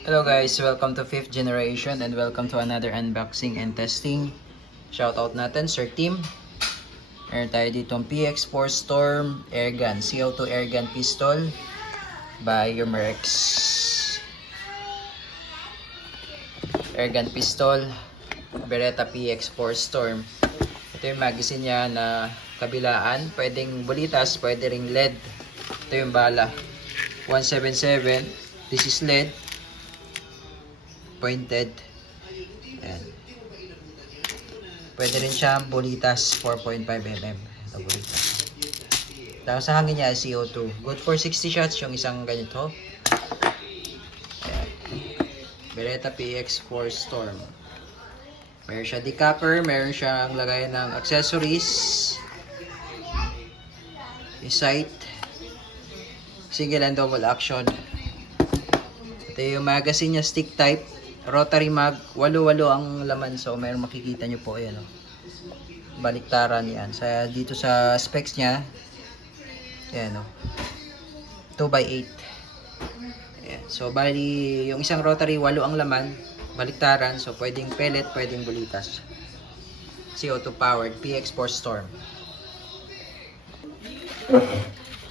Hello guys, welcome to 5th generation and welcome to another unboxing and testing. Shoutout natin Sir Tim. Meron tayo dito ang PX4 Storm Airgun, CO2 Airgun Pistol by Merx. Airgun Pistol, Beretta PX4 Storm. Ito yung magazine niya na kabilaan, pwedeng bulitas, pwede ring LED. Ito yung bala, 177, this is LED. Pointed. Ayan. Pwede rin siya bulitas 4.5mm. Ito bulitas. Tapos sa hangin niya CO2. Good for 60 shots yung isang ganito. Ayan. Beretta PX4 Storm. Meron siya decapper. Meron siyang lagayan ng accessories. Yung sight. Single and double action. Ito yung magazine niya, stick type. Rotary mag, 8-8 ang laman, so mayroon makikita nyo po, ayan o. Baliktaran yan. Dito sa specs niya, ayan o. 2x8. Ayan. So bali, yung isang rotary, 8 ang laman, baliktaran, so pwedeng pellet, pwedeng bulitas. CO2 powered, PX4 Storm.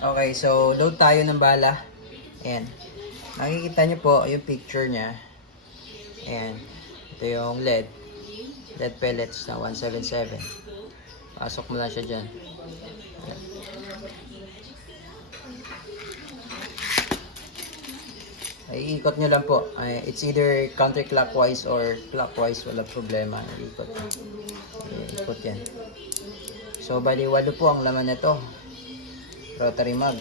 Okay, so load tayo ng bala. Ayan. Makikita nyo po yung picture niya. Ayan. Ito yung LED pellets na 177. Pasok mo na siya dyan. Ayan. Ay, ikot nyo lang po. It's either counterclockwise or clockwise. Wala problema. Ikot. Ikot yan. So, bali 8 po ang laman nito. Rotary mag.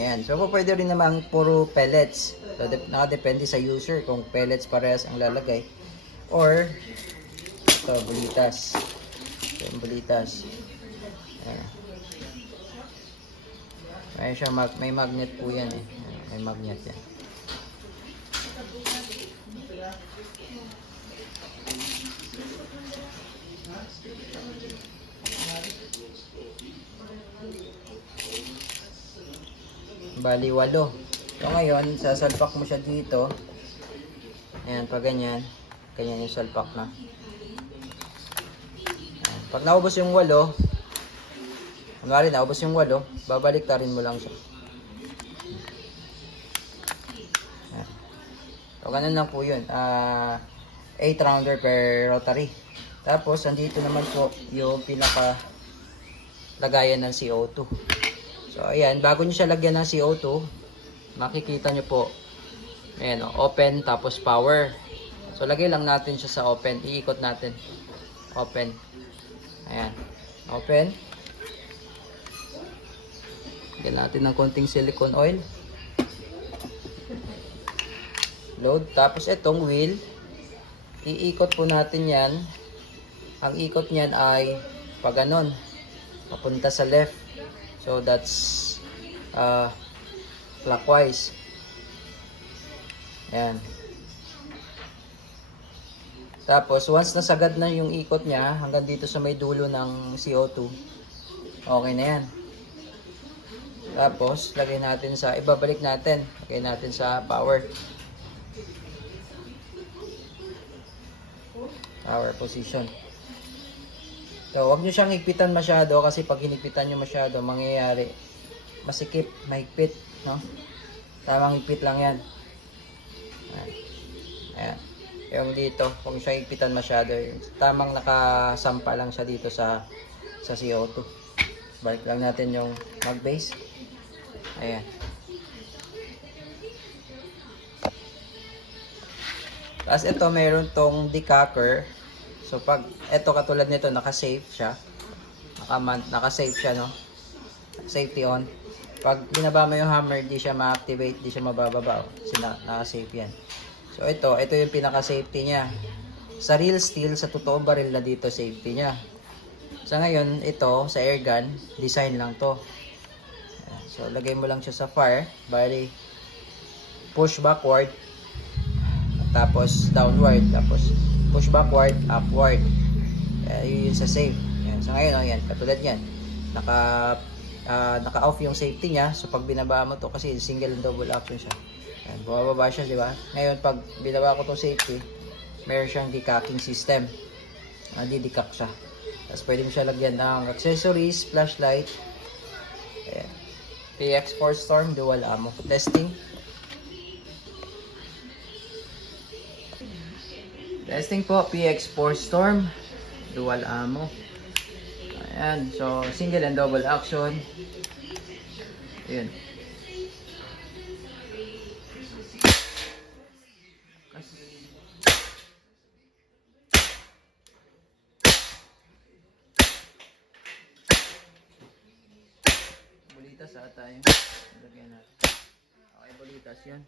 Ayan. So, pwede rin namang puro pellets. So, nakadepende sa user kung pellets parehas ang lalagay. Or, ito, bulitas. Ito yung bulitas. Ayan. May magnet po yan eh. May magnet yan. Bali 8. So ngayon, sasalpak mo siya dito. Ayan, pag ganyan. Ganyan yung salpak na. Ayan. Pag naubos yung 8, kunwari naubos yung 8, babalik tarin mo lang siya. Ayan. So ganun lang po yun. 8 rounder per rotary. Tapos, andito naman po yung pinaka lagayan ng CO2. So, ayan, bago nyo siya lagyan ng CO2, makikita nyo po, ayan, open, tapos power. So, lagay lang natin siya sa open. Iikot natin. Open. Ayan. Open. Lagyan natin ng konting silicone oil. Load. Tapos, itong wheel, iikot po natin yan. Ang ikot niyan ay pag ganon, papunta sa left. So that's clockwise. Ayan. Tapos once nasagad na yung ikot niya hanggang dito sa may dulo ng CO2, okay na yan. Tapos lagay natin ibabalik natin. Lagay natin sa power. Power position. So, huwag nyo siyang higpitan masyado kasi pag hinigpitan nyo masyado, mangyayari masikip, mahigpit, no? Tamang higpit lang yan. Ayan. Yung dito, huwag nyo siyang higpitan masyado. Tamang nakasampa lang siya dito sa CO2. Balik lang natin yung mag base. Ayan. Tapos ito, meron tong decapper. So pag ito katulad nito naka-safe siya. Naka-safe siya, no. Safety on. Pag binaba mo yung hammer, di siya ma-activate, di siya mabababa. Kasi naka-safe yan. So ito yung pinaka-safety niya. Sa real steel, sa totoong baril na dito safety niya. Sa ngayon, ito sa airgun, design lang to. So lagay mo lang siya sa fire. Bali push backward, tapos downward, tapos push backward, upward. Yun sa safe. Yan. So ngayon, yan, katulad yan. Naka-off yung safety niya. So pag binaba mo to, kasi single and double action siya. Yan, bumababa siya, di ba? Ngayon, pag binaba ko tong safety, meron siyang decocking system. Di-decock siya. Tapos pwede mo siya lagyan ng accessories, flashlight. Ayan. PX4 Storm dual ammo. Testing. Testing po, PX4 Storm dual ammo. Ayan, so single and double action. Ayan. Bulitas ata yun. Lagyan natin. Okay, bulitas yun.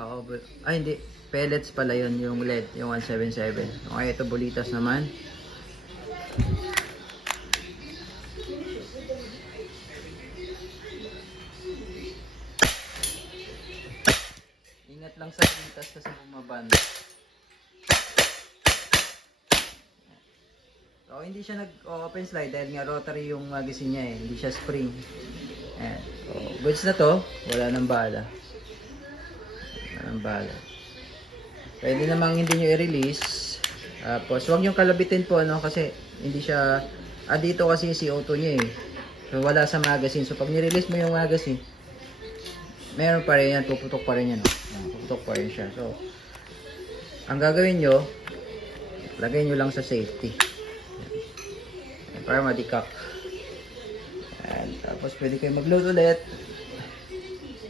Oo, ay hindi. Pellets pala yun, yung LED, yung 177. Okay, ito bulitas naman. Ingat lang sa bulitas kasi bumaban. So, hindi siya nag-open slide dahil nga rotary yung magazine niya eh. Hindi siya spring. Ayan. So, goods na to. Wala nang bala. Wala nang bala. Pwede namang hindi nyo i-release. Tapos, huwag nyo kalabitin po, no? Kasi, hindi siya... dito kasi CO2 niya eh. So, wala sa magazine. So, pag ni-release mo yung magazine, meron pa rin yan. Puputok pa rin yan. Puputok pa rin siya. So, ang gagawin nyo, lagay nyo lang sa safety. Ayan, para ma-decock. And, tapos, pwede kayo mag-load ulit.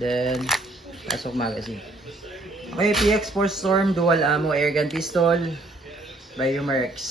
Then, pasok magazine. Okay, PX4 Storm Dual Ammo Airgun Pistol by Umarex.